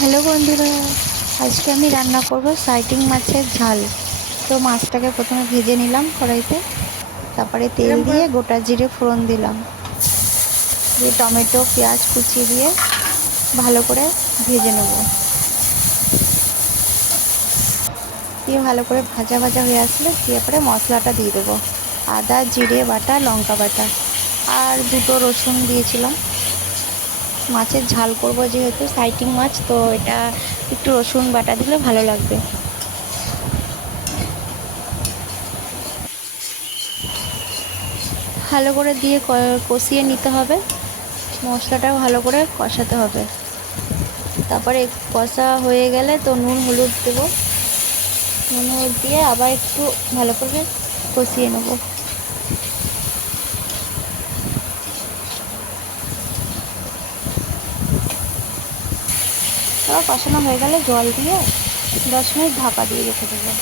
Hello বন্ধুরা আজকে আমি রান্না করব সাইটিং মাছের ঝাল। তো মাছটাকে প্রথমে ভেজে নিলাম কড়াইতে তারপরে তেল দিয়ে গোটা জিরে ফোড়ন দিলাম। দিয়ে টমেটো পেঁয়াজ কুচি দিয়ে ভালো করে ভেজে নেব। দিয়ে ভালো করে ভাজা ভাজা হয়ে আসলে দিয়ে পরে মশলাটা দিয়ে দেবো। আদা জিরে বাটা লঙ্কা বাটা। আর দুটো রসুন দিয়েছিলাম। মাছের ঝাল করব যেহেতু, সাইটিং মাছ, তো এটা একটু রসুন বাটা দিলে ভালো লাগবে। ভালো করে দিয়ে কষিয়ে নিতে হবে। মশলাটা ভালো করে কষাতে হবে। তারপরে কষা হয়ে গেলে তো নুন, হলুদ দেবো। নুন, হলুদ দিয়ে আবার একটু ভালো করে কষিয়ে নেব। তারপর কষানো হয়ে গেলে জল দিয়ে দশ মিনিট ঢাকা দিয়ে রেখে দেবো।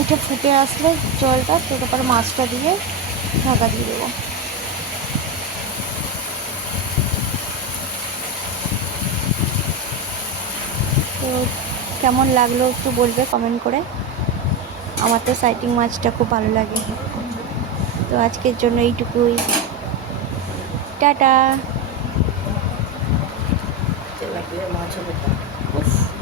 এটা ফুটে আসলে জলটা তো তারপরে মাছটা দিয়ে ঢাকা দিয়ে দেবো। তো কেমন লাগল একটু বলবে কমেন্ট করে। আমার তো সাইটিং মাছটা খুব ভালো লাগে। তো আজকের জন্য এইটুকুই। Tata. like very much of it. Oof.